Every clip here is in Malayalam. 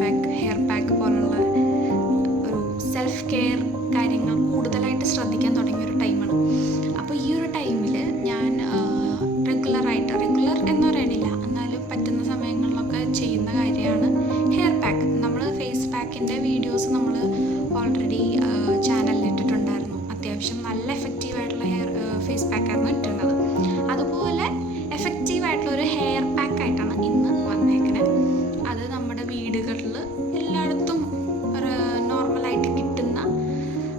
പാക്ക്, ഹെയർ പാക്ക് പോലുള്ള ഒരു സെൽഫ് കെയർ കാര്യങ്ങൾ കൂടുതലായിട്ട് ശ്രദ്ധിക്കാൻ തുടങ്ങിയൊരു ടൈമാണ്. അപ്പോൾ ഈ ഒരു ടൈമിൽ ഞാൻ റെഗുലർ എന്ന് പറയണില്ല, എന്നാലും പറ്റുന്ന സമയങ്ങളിലൊക്കെ ചെയ്യുന്ന കാര്യമാണ് ഹെയർ പാക്ക്. നമ്മൾ ഫേസ് പാക്കിൻ്റെ വീഡിയോസ് നമ്മൾ ഓൾറെഡി ചാനലിൽ ഇട്ടിട്ടുണ്ടായിരുന്നു. അത്യാവശ്യം നല്ല എഫക്റ്റീവായിട്ടുള്ള ഫേസ് പാക്കായിരുന്നു ഇട്ടിരുന്നത്. അതുപോലെ എഫക്റ്റീവായിട്ടുള്ളൊരു ഹെയർ പാക്കായിട്ടാണ് ഇന്ന് വന്നേക്കുന്നത്. അത് നമ്മുടെ വീടുകളിൽ എല്ലായിടത്തും നോർമലായിട്ട് കിട്ടുന്ന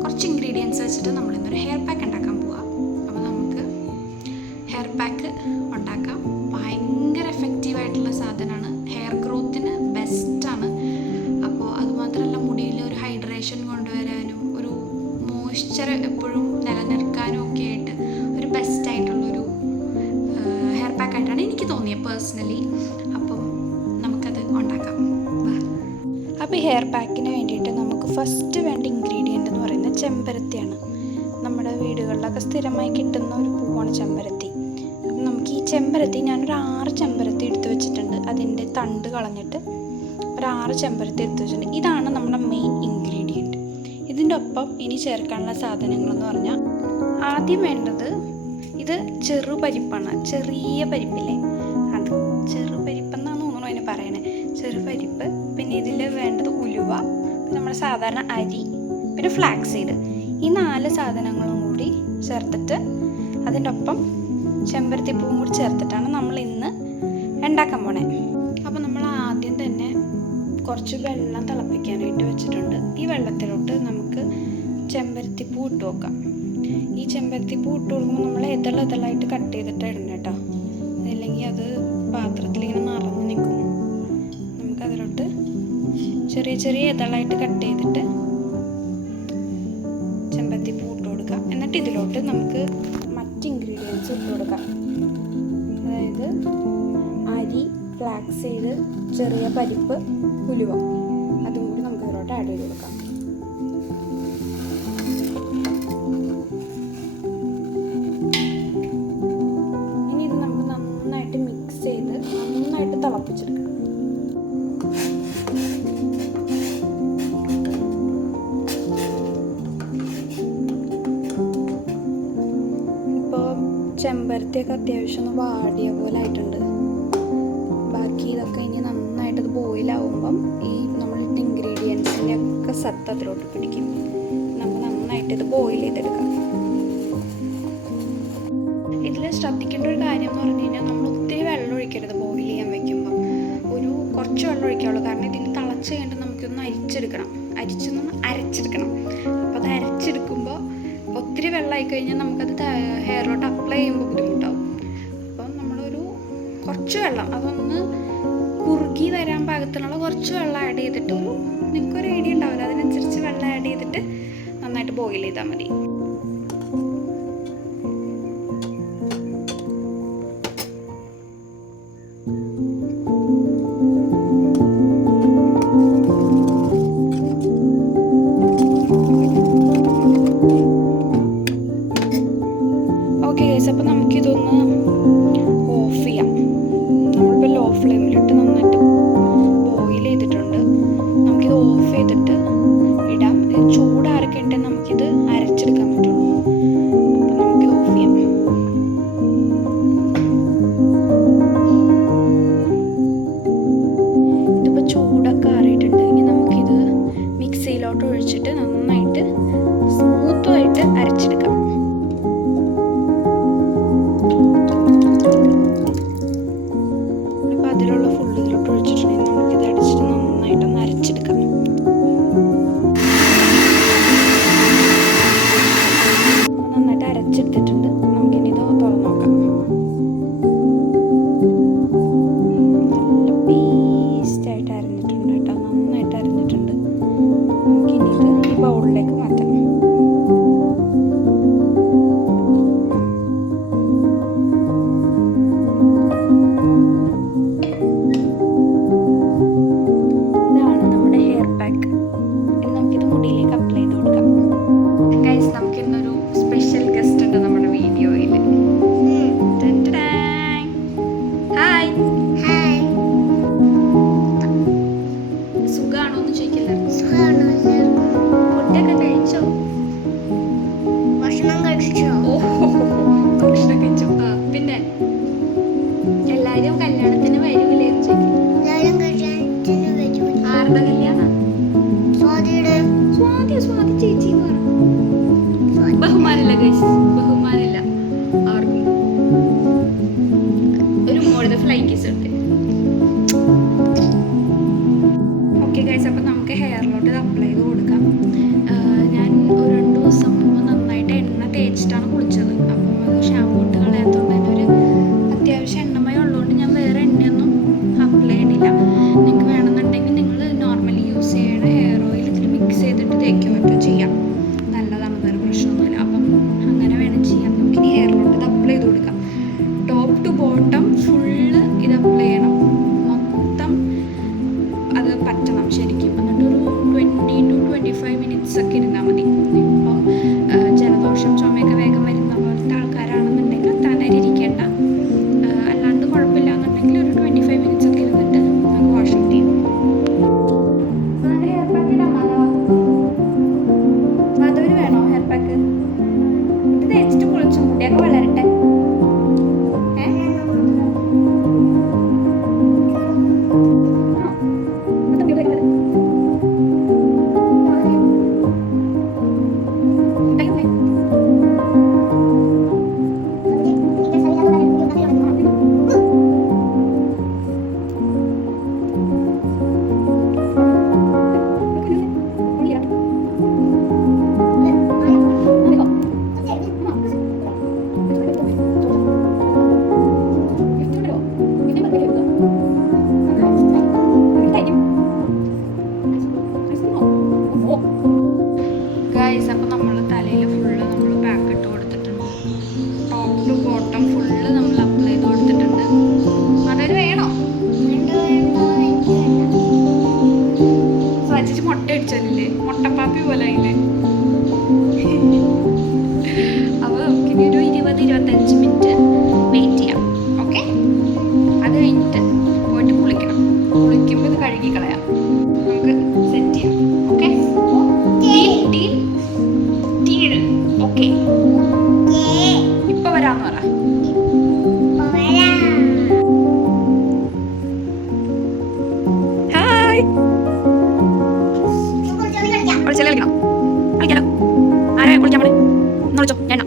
കുറച്ച് ഇൻഗ്രീഡിയൻസ് വെച്ചിട്ട് നമ്മളിന്നൊരു ഹെയർ പാക്ക് ഉണ്ടാക്കാൻ പോവാം. അപ്പോൾ നമുക്ക് ഹെയർ പാക്ക് ഉണ്ടാക്കാം. ഭയങ്കര എഫക്റ്റീവായിട്ടുള്ള സാധനമാണ്, ഹെയർ ഗ്രോത്തിന് ബെസ്റ്റാണ്. അപ്പോൾ അതുമാത്രമല്ല, മുടിയിൽ ഒരു ഹൈഡ്രേഷൻ കൊണ്ടുവരാനും ഒരു മോയ്സ്ചർ എപ്പോഴും നിലനിർത്താനും ഒക്കെ ആയിട്ട് ഒരു ബെസ്റ്റായിട്ടുള്ളൊരു ഹെയർ പാക്കായിട്ടാണ് എനിക്ക് തോന്നിയത് പേഴ്സണലി. അപ്പം നമുക്കത് ഉണ്ടാക്കാം. അപ്പോൾ ഈ ഹെയർ പാക്കിന് വേണ്ടിയിട്ട് നമുക്ക് ഫസ്റ്റ് വേണ്ട ഇൻഗ്രീഡിയൻ്റ് എന്ന് പറയുന്നത് ചെമ്പരത്തിയാണ്. നമ്മുടെ വീടുകളിലൊക്കെ സ്ഥിരമായി കിട്ടുന്ന ഒരു പൂവാണ് ചെമ്പരത്തി. നമുക്ക് ഈ ചെമ്പരത്തി, ഞാനൊരു 6 ചെമ്പരത്തി എടുത്ത് വെച്ചിട്ടുണ്ട്. അതിൻ്റെ തണ്ട് കളഞ്ഞിട്ട് ഒരു 6 ചെമ്പരത്തി എടുത്ത് വെച്ചിട്ടുണ്ട്. ഇതാണ് നമ്മുടെ മെയിൻ ഇൻഗ്രീഡിയൻറ്റ്. ഇതിൻ്റെ ഒപ്പം ഇനി ചേർക്കാനുള്ള സാധനങ്ങളെന്ന് പറഞ്ഞാൽ, ആദ്യം വേണ്ടത് ഇത് ചെറുപരിപ്പാണ്. ചെറിയ പരിപ്പില്ലേ, അത് ചെറുപരിപ്പെന്നാണ് തോന്നുന്നു അതിന് പറയണേ, ചെറുപരിപ്പ്. പിന്നെ ഇതിൽ വേണ്ടത് ഉലുവ, നമ്മുടെ സാധാരണ അരി, പിന്നെ ഫ്ലാക്സ് സീഡ്. ഈ 4 സാധനങ്ങളും കൂടി ചേർത്തിട്ട് അതിൻ്റെ ഒപ്പം ചെമ്പരത്തിപ്പൂവും കൂടി ചേർത്തിട്ടാണ് നമ്മൾ ഇന്ന് ഉണ്ടാക്കാൻ പോണേ. അപ്പോൾ നമ്മൾ ആദ്യം തന്നെ കുറച്ച് വെള്ളം തിളപ്പിക്കാനായിട്ട് വെച്ചിട്ടുണ്ട്. ഈ വെള്ളത്തിലോട്ട് നമുക്ക് ചെമ്പരത്തിപ്പൂ ഇട്ട് വെക്കാം. ഈ ചെമ്പരത്തിപ്പൂ ഇട്ട് കൊടുക്കുമ്പോൾ നമ്മൾ ഇതളായിട്ട് കട്ട് ചെയ്തിട്ട് ഇടണം കേട്ടോ, അല്ലെങ്കിൽ അത് പാത്രത്തിലിങ്ങനെ നിറഞ്ഞ് നിൽക്കും. നമുക്കതിലോട്ട് ചെറിയ ഇതളായിട്ട് കട്ട് ചെയ്തിട്ട് ചെമ്പരത്തിപ്പൂ ഇട്ട് കൊടുക്കാം. എന്നിട്ട് ഇതിലോട്ട് നമുക്ക് മറ്റ് ഇൻഗ്രീഡിയൻസ് ഇട്ട് കൊടുക്കാം. അതായത് അരി, ഫ്ലാക്സ് സീഡ്, ചെറിയ പരിപ്പ്, ഉലുവ, അതും കൂടി നമുക്ക് ഇതിലോട്ട് ആഡ് ചെയ്ത് കൊടുക്കാം. ഇനി ഇത് നമുക്ക് നന്നായിട്ട് മിക്സ് ചെയ്ത് നന്നായിട്ട് തിളപ്പിച്ചെടുക്കണം. ചെമ്പരത്തിയൊക്കെ അത്യാവശ്യം ഒന്ന് വാടിയ പോലെ ആയിട്ടുണ്ട്. ബാക്കി ഇതൊക്കെ ഇനി നന്നായിട്ട് ഇത് ബോയിലാവുമ്പം ഈ നമ്മളിട്ട ഇൻഗ്രീഡിയൻസിൻ്റെ ഒക്കെ സത്ത് അതിലോട്ട് പിടിക്കും. നമ്മൾ നന്നായിട്ട് ഇത് ബോയിൽ ചെയ്തെടുക്കാം. ഇതിൽ ശ്രദ്ധിക്കേണ്ട ഒരു കാര്യം എന്ന് പറഞ്ഞു കഴിഞ്ഞാൽ, നമ്മൾ ഒത്തിരി വെള്ളം ഒഴിക്കരുത് ബോയിൽ ചെയ്യാൻ വെക്കുമ്പോൾ. കുറച്ച് വെള്ളം ഒഴിക്കാവുള്ളൂ. കാരണം ഇതിന് തിളച്ച് കഴിഞ്ഞിട്ട് നമുക്കൊന്ന് അരച്ചെടുക്കണം. അപ്പോൾ അത് അരച്ചെടുക്കുമ്പോൾ ഒത്തിരി വെള്ളമായി കഴിഞ്ഞാൽ നമുക്കത് ഹെയറിലോട്ട് അപ്ലൈ ചെയ്യുമ്പോൾ ബുദ്ധിമുട്ടാവും. അപ്പം നമ്മളൊരു കുറച്ച് വെള്ളം, അതൊന്ന് കുറുകി വരാൻ പാകത്തിനുള്ള കുറച്ച് വെള്ളം ആഡ് ചെയ്തിട്ട്, നിങ്ങൾക്കൊരു ഐഡിയ ഉണ്ടാവില്ല, അതിനനുസരിച്ച് വെള്ളം ആഡ് ചെയ്തിട്ട് നന്നായിട്ട് ബോയിൽ ചെയ്താൽ മതി. അപ്പോൾ നമുക്കിതൊന്ന് ഓഫ് ചെയ്യാം. നമ്മളിപ്പോൾ ലോ ഫ്ലെയിമിലിട്ട് നന്നായിട്ട് ബോയിൽ ചെയ്തിട്ടുണ്ട്. നമുക്കിത് ഓഫ് ചെയ്തിട്ട് ഇടാം. ചൂടാറിക്കഴിഞ്ഞിട്ട് നമുക്കിത് അരച്ചെടുക്കാൻ ഓക്കെ ഗൈസ്, അപ്പോൾ നമുക്ക് ഹെയറിലോട്ട് ഇത് അപ്ലൈ ചെയ്ത് കൊടുക്കാം. ഞാൻ ഒരു 2 ദിവസം മുമ്പ് നന്നായിട്ട് എണ്ണ തേച്ചിട്ടാണ് കുളിച്ചത്. അപ്പം അത് ഷാമ്പൂ ഇട്ട് കളയാത്തതുകൊണ്ട് തന്നെ ഒരു അത്യാവശ്യം എണ്ണമയം ഉള്ളതുകൊണ്ട് ഞാൻ വേറെ എണ്ണയൊന്നും അപ്ലൈ ചെയ്യണില്ല. നിങ്ങൾക്ക് വേണമെന്നുണ്ടെങ്കിൽ നിങ്ങൾ നോർമലി യൂസ് ചെയ്യണ ഹെയർ ഓയിൽ ഇതിൽ മിക്സ് ചെയ്തിട്ട് തേക്കുകയോ ചെയ്യാം. നല്ലതാണ്, വേറെ പ്രശ്നമൊന്നുമില്ല. അപ്പം അങ്ങനെ വേണം ചെയ്യാം. നമുക്കിനി ഹെയറിലോട്ട് ഇത് അപ്ലൈ ചെയ്ത് കൊടുക്കാം. ടോപ്പ് ടു ബോട്ടം ഫുള്ള് ഇത് അപ്ലൈ ചെയ്യണം. മൊത്തം അത് പറ്റണം ശരിക്കും. എന്നിട്ടൊരു 20 to 25 മിനിറ്റ്സ് ഒക്കെ ഇരുന്നാൽ മതി. ഇപ്പോൾ ജലദോഷം ചുമയൊക്കെ വേഗം വരുന്ന പോലത്തെ ആൾക്കാരാണെന്നുണ്ടെങ്കിൽ തന്നേരം ഇരിക്കേണ്ട. അല്ലാണ്ട് കുഴപ്പമില്ല എന്നുണ്ടെങ്കിൽ ഒരു 25 മിനിറ്റ്സ് ഒക്കെ ഇരുന്നിട്ട് നമുക്ക് വാഷ് ഔട്ട് ചെയ്യും. ഹെയർ പാക്ക് ഇടാം. മാധവന് വേണോ ഹെയർ പാക്ക്? ഇത് തേച്ചിട്ട് കുളിച്ചു മുടിയൊക്കെ വളരട്ടെ. ഗൈസ്, അപ്പോൾ നമ്മൾ തലയിൽ ഫുള്ള് നമ്മൾ പാക്ക് ഇട്ട് കൊടുത്തിട്ടുണ്ട്. ടോപ്പ് ടു ബോട്ടം ഫുള്ള് നമ്മൾ അപ്ലൈ ചെയ്ത് കൊടുത്തിട്ടുണ്ട്. അതൊരു വേണോ? സജിച്ച് മുട്ട അടിച്ചല്ലേ, മുട്ടപ്പാപ്പി പോലെ അതില്. അപ്പോൾ നമുക്കിനി ഒരു 20-25 മിനിറ്റ് വെയിറ്റ് ചെയ്യാം. ഓക്കെ, അത് കഴിഞ്ഞിട്ട് പോയിട്ട് കുളിക്കണം. കുളിക്കുമ്പോൾ ഇത് കഴുകി കളയാം. നമുക്ക് സെറ്റ് ചെയ്യാം. ഓക്കെ, ഓക്കെ, ഇപ്പൊ വരാന്ന് പറ. ഹായ്, കളിച്ചാലോ കളിക്കണം? കളിക്കാലോ. ആരാ കുളിക്കാൻ പോണേ? ഒന്ന് വിളിച്ചോ. ഞാൻ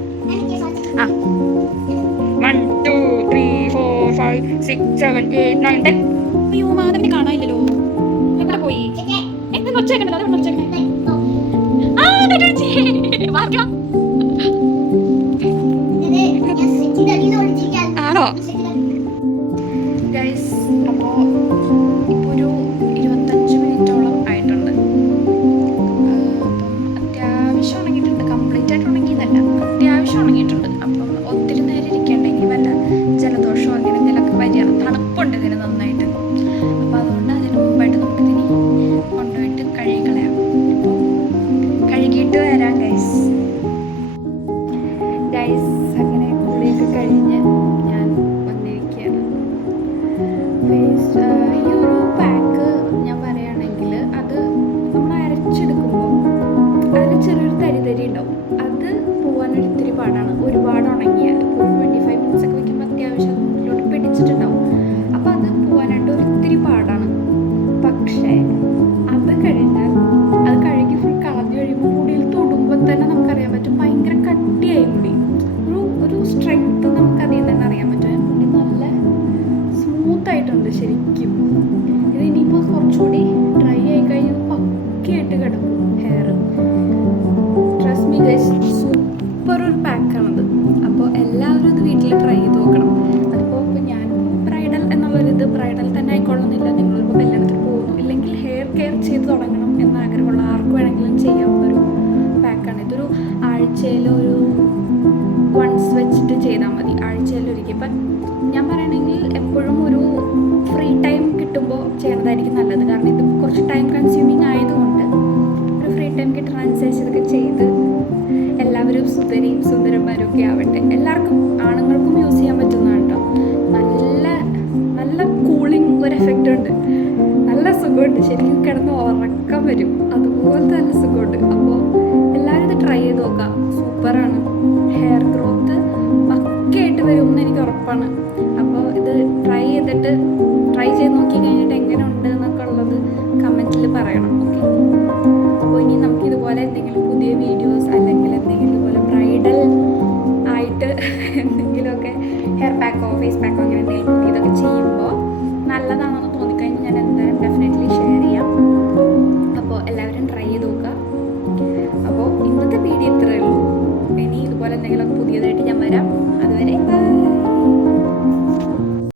1 2 3 4 5 6 7 8 9 10. അയ്യോ, മാധവനെ കാണാനില്ലല്ലോ. എവിടെ പോയി? എന്തെങ്കിലും ഒച്ച കേൾക്കണ്ടല്ലോ. അതെ ഒച്ച കേൾക്കണേ. ആണോ ഗൈസ്? അപ്പോൾ ഇപ്പോൾ ഒരു 25 മിനിറ്റോളം ആയിട്ടുണ്ട്. അപ്പം അത്യാവശ്യം ഉണങ്ങിയിട്ടുണ്ട്. കംപ്ലീറ്റ് ആയിട്ട് ഉണങ്ങിയതല്ല, അത്യാവശ്യം ഉണങ്ങിയിട്ടുണ്ട്. അപ്പം ഒത്തിരി നേരം ഇരിക്കേണ്ടെങ്കിൽ വല്ല ജലദോഷമോ അങ്ങനെ എന്തെങ്കിലുമൊക്കെ വരികയാണ്. തണുപ്പുണ്ട് ഇതിന് നന്നായിട്ട്. അപ്പോൾ അതുകൊണ്ട് അതിന് മുമ്പായിട്ട് നമുക്കിതിനി കൊണ്ടുപോയിട്ട് കഴുകി കളയാം. ഇപ്പോൾ കഴുകിയിട്ട് വരാം ഗൈസ്. അങ്ങനെ കുളിയൊക്കെ കഴിഞ്ഞ് ഞാൻ വന്നിരിക്കുകയാണ്. ഈ ഒരു പാക്ക് ഞാൻ പറയുകയാണെങ്കിൽ അത് നമ്മൾ അരച്ചെടുക്കുമ്പോൾ അതിൽ ചെറിയൊരു തരി ഉണ്ടാവും. അത് പോകാനൊരു ഇത്തിരി പാടാണ്. ഒരുപാട് ഉണങ്ങിയാൽ ഒരു 25 മിനിറ്റ്സ് ഒക്കെ വയ്ക്കുമ്പോൾ അത്യാവശ്യം മുന്നിലോട്ട് പിടിച്ചിട്ടുണ്ടാവും. അപ്പോൾ അത് പോകാനായിട്ട് ഒരിത്തിരി പാടാണ്. പക്ഷേ അത് കഴിഞ്ഞാൽ അത് കഴുകി ഫുൾ കളഞ്ഞു കഴിയുമ്പോൾ മുടിയിൽ തൊടുമ്പോൾ തന്നെ നമുക്കറിയാൻ പറ്റും ഭയങ്കര കട്ടിയായി മുടി. ഒരു സ്ട്രെങ്ത് നമുക്ക് അതിൽ തന്നെ അറിയാൻ പറ്റും. മുടി നല്ല സ്മൂത്തായിട്ടുണ്ട് ശരിക്കും. ഇത് ഇനിയിപ്പോൾ കുറച്ചുകൂടി ഡ്രൈ ആയി കഴിഞ്ഞാൽ പക്കയായിട്ട് കിടക്കും hair. Trust me guys, super ഒരു പാക്കാണത്. അപ്പോൾ എല്ലാവരും ഇത് വീട്ടിൽ ട്രൈ ചെയ്ത് നോക്കണം. അതിപ്പോൾ ഞാൻ ബ്രൈഡൽ എന്നുള്ളൊരിത് ബ്രൈഡൽ തന്നെ ആയിക്കൊള്ളുന്നില്ല. നിങ്ങളിപ്പോൾ കല്യാണത്തിന് പോകുന്നു ഇല്ലെങ്കിൽ ഹെയർ കെയർ ചെയ്ത് തുടങ്ങണം എന്ന ആഗ്രഹമുള്ള ആർക്ക് വേണമെങ്കിലും ചെയ്യാവുന്നൊരു പാക്കാണ്. ഇതൊരു ആഴ്ചയിലൊരു വൺസ് വെച്ചിട്ട് ചെയ്താൽ മതി. ആഴ്ചയിലൊരിക്കൽ. ഇപ്പം ഞാൻ പറയണമെങ്കിൽ എപ്പോഴും ഒരു ഫ്രീ ടൈം കിട്ടുമ്പോൾ ചെയ്യുന്നതായിരിക്കും നല്ലത്. കാരണം ഇത് കുറച്ച് ടൈം കൺസ്യൂമിങ് ആയതുകൊണ്ട് ഒരു ഫ്രീ ടൈം കിട്ടുന്ന അനുസരിച്ച് ഇതൊക്കെ ചെയ്ത് എല്ലാവരും സുന്ദരന്മാരും ഒക്കെ ആവട്ടെ. എല്ലാവർക്കും, ആണുങ്ങൾക്കും യൂസ് ചെയ്യാൻ പറ്റുന്നതാണ് കേട്ടോ. നല്ല കൂളിംഗ് ഒരു എഫക്റ്റ് ഉണ്ട്. നല്ല സുഖമുണ്ട് ശരിക്കും. കിടന്ന് ഉറക്കം വരും. അതുപോലത്തെ നല്ല സുഖമുണ്ട്. അപ്പോൾ എല്ലാവരും ഇത് ട്രൈ ചെയ്ത് നോക്കാം. സൂപ്പറാണ്. ഹെയർ ഗ്രോത്ത് പക്കയായിട്ട് വരുമെന്ന് എനിക്ക് ഉറപ്പാണ്. അപ്പോൾ ഇത് ട്രൈ ചെയ്ത്